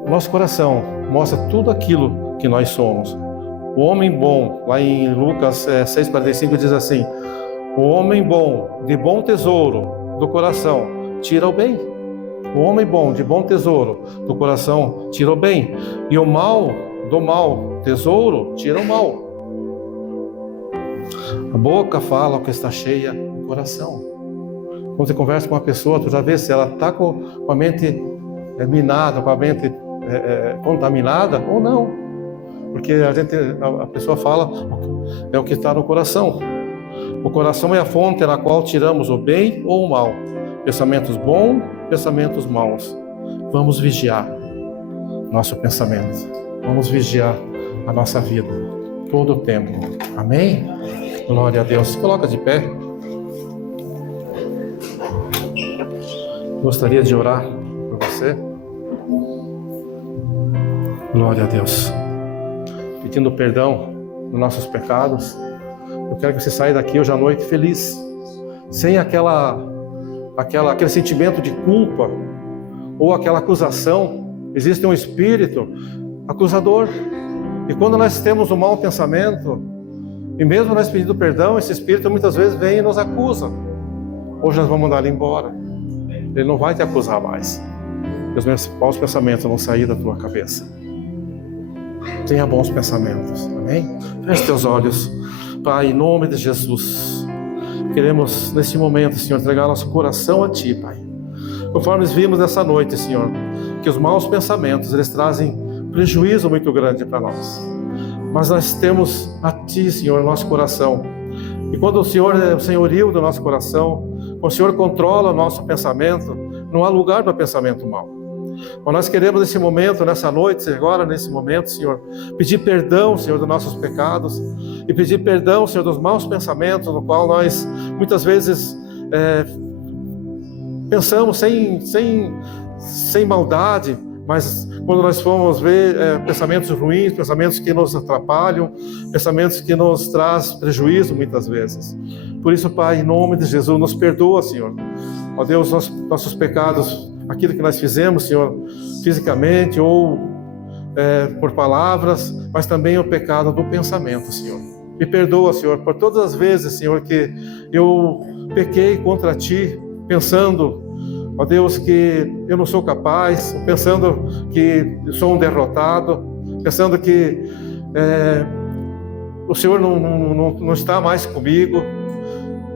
nosso coração mostra tudo aquilo que nós somos. O homem bom, lá em Lucas 6,45 diz assim: o homem bom, de bom tesouro do coração, tira o bem. O homem bom, de bom tesouro do coração, tira o bem. E o mal, do mau tesouro, tira o mal. A boca fala o que está cheia do coração. Quando você conversa com uma pessoa, tu já vê se ela está com a mente minada, com a mente contaminada ou não. Porque a pessoa fala é o que está no coração. O coração é a fonte na qual tiramos o bem ou o mal. Pensamentos bons, pensamentos maus. Vamos vigiar nosso pensamento. Vamos vigiar a nossa vida todo o tempo. Amém? Glória a Deus. Se coloca de pé. Gostaria de orar por você. Glória a Deus. Pedindo perdão dos nossos pecados. Eu quero que você saia daqui hoje à noite feliz, sem aquele sentimento de culpa ou aquela acusação. Existe um espírito acusador, e quando nós temos um mau pensamento, e mesmo nós pedindo perdão, esse espírito muitas vezes vem e nos acusa. Hoje nós vamos mandar ele embora. Ele não vai te acusar mais. Os meus maus pensamentos vão sair da tua cabeça. Tenha bons pensamentos, amém? Feche teus olhos. Pai, em nome de Jesus, queremos nesse momento, Senhor, entregar nosso coração a Ti, Pai. Conforme vimos nessa noite, Senhor, que os maus pensamentos, eles trazem prejuízo muito grande para nós. Mas nós temos a Ti, Senhor, nosso coração. E quando o Senhor é o senhorio do nosso coração, quando o Senhor controla o nosso pensamento, não há lugar para pensamento mau. Mas nós queremos nesse momento, nessa noite, agora nesse momento, Senhor, pedir perdão, Senhor, dos nossos pecados e pedir perdão, Senhor, dos maus pensamentos, no qual nós muitas vezes pensamos sem maldade, mas quando nós formos ver pensamentos ruins, pensamentos que nos atrapalham, pensamentos que nos trazem prejuízo muitas vezes. Por isso, Pai, em nome de Jesus, nos perdoa, Senhor. Ó Deus, nossos pecados, aquilo que nós fizemos, Senhor, fisicamente ou por palavras, mas também o pecado do pensamento, Senhor. Me perdoa, Senhor, por todas as vezes, Senhor, que eu pequei contra Ti, pensando, ó Deus, que eu não sou capaz, pensando que eu sou um derrotado, pensando que o Senhor não está mais comigo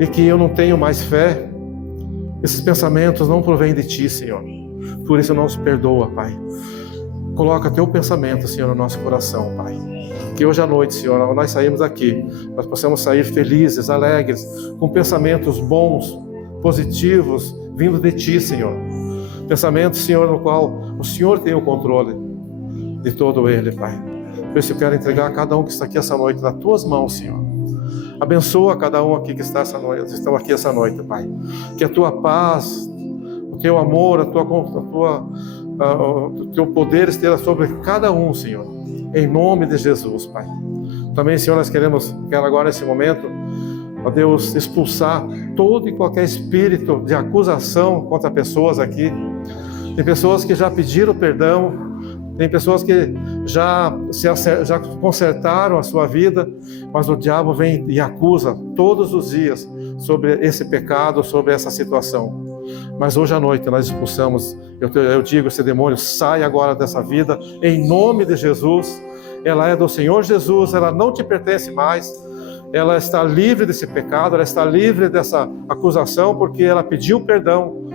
e que eu não tenho mais fé. Esses pensamentos não provêm de Ti, Senhor. Por isso nos perdoa, Pai. Coloca Teu pensamento, Senhor, no nosso coração, Pai. Que hoje à noite, Senhor, ao nós saímos daqui, nós possamos sair felizes, alegres, com pensamentos bons, positivos, vindo de Ti, Senhor. Pensamentos, Senhor, no qual o Senhor tem o controle de todo ele, Pai. Por isso eu quero entregar a cada um que está aqui essa noite nas Tuas mãos, Senhor. Abençoa cada um aqui que estão aqui essa noite, Pai. Que a Tua paz, o Teu amor, o Teu poder esteja sobre cada um, Senhor. Em nome de Jesus, Pai. Também, Senhor, nós quero agora nesse momento, ó Deus, expulsar todo e qualquer espírito de acusação contra pessoas aqui. Tem pessoas que já pediram perdão, tem pessoas que já consertaram a sua vida, mas o diabo vem e acusa todos os dias sobre esse pecado, sobre essa situação. Mas hoje à noite nós expulsamos, eu digo, esse demônio sai agora dessa vida, em nome de Jesus. Ela é do Senhor Jesus, ela não te pertence mais, ela está livre desse pecado, ela está livre dessa acusação, porque ela pediu perdão.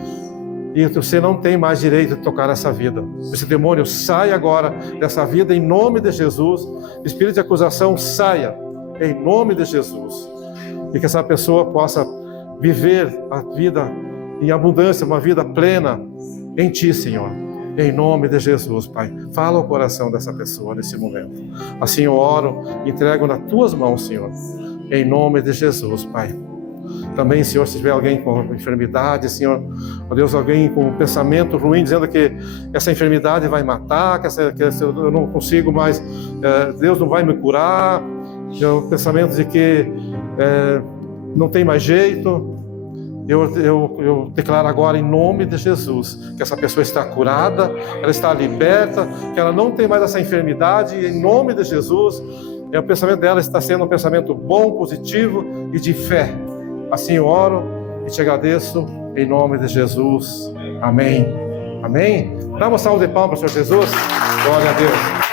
E você não tem mais direito de tocar essa vida. Esse demônio sai agora dessa vida em nome de Jesus. Espírito de acusação saia em nome de Jesus. E que essa pessoa possa viver a vida em abundância, uma vida plena em Ti, Senhor. Em nome de Jesus, Pai. Fala o coração dessa pessoa nesse momento. Assim eu oro, entrego nas Tuas mãos, Senhor. Em nome de Jesus, Pai. também, Senhor, se tiver alguém com enfermidade, Senhor, ó Deus, alguém com um pensamento ruim, dizendo que essa enfermidade vai matar, que eu não consigo mais, Deus não vai me curar, o pensamento de que não tem mais jeito, eu declaro agora em nome de Jesus, que essa pessoa está curada, ela está liberta, que ela não tem mais essa enfermidade, e em nome de Jesus, o pensamento dela está sendo um pensamento bom, positivo e de fé. Assim eu oro e te agradeço em nome de Jesus. Amém. Amém. Dá uma salva de palmas para o Senhor Jesus. Glória a Deus.